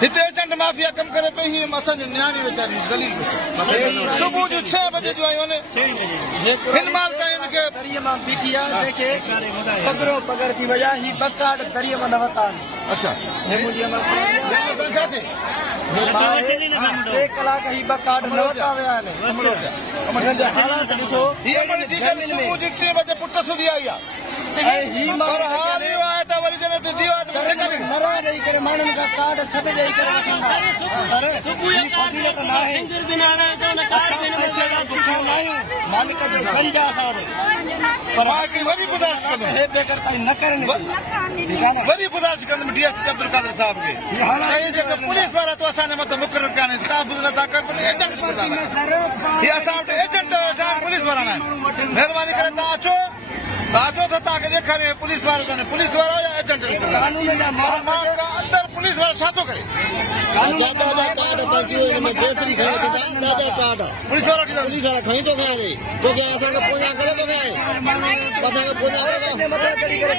हिते agent mafia कम करे पई ही असांजी नियाणी वीचारी दलील सुबुह जो 6 बजे जो आयो ने हिन माल का इनके दरिया में बीठी है देखे पगरो पगर की वजह ही बकाट दरिया में नवता अच्छा हे मुझे मां साथे 1 कलाक ही बकाट नवता वया ने हालात ॾिसो ये मन जी सुबुह जो 3 बजे पुट सुधी आई आ ही मार हाल ही आया त वरी जने ते दीवा ते करे मरा नहीं करे मानन का कार्ड सद जाई करे वठंदा सर सुबुह ही फजीलत ना है सिंगर बिना ना तो ना कार्ड बिना सुठो नहीं मालिक जो गंजा साहब पर आके वरी गुजारिश कर हे बेकर ताई न करने ठीक है ना वरी गुजारिश कर डीएसपी अब्दुल कादिर साहब के ये जो पुलिस वाला तो असाने मत मुकर्रर काने ताबुज न ताकत एजेंट बुदा ये असा एजेंट पुलिस वाला ना मेहरबानी करे ता अचो ताजो था के देखा रहे पुलिस वाले पुलिस वाला या एजेंट कानून का मार का अंदर पुलिस वाला साथो करे दादा कार्ड पंकियो में केसरी खाए दादा कार्ड पुलिस वाला खई तो खाए रे तो क्या असा के पूजा करे तो खाए पता के पूजा करे मत कड़ी करे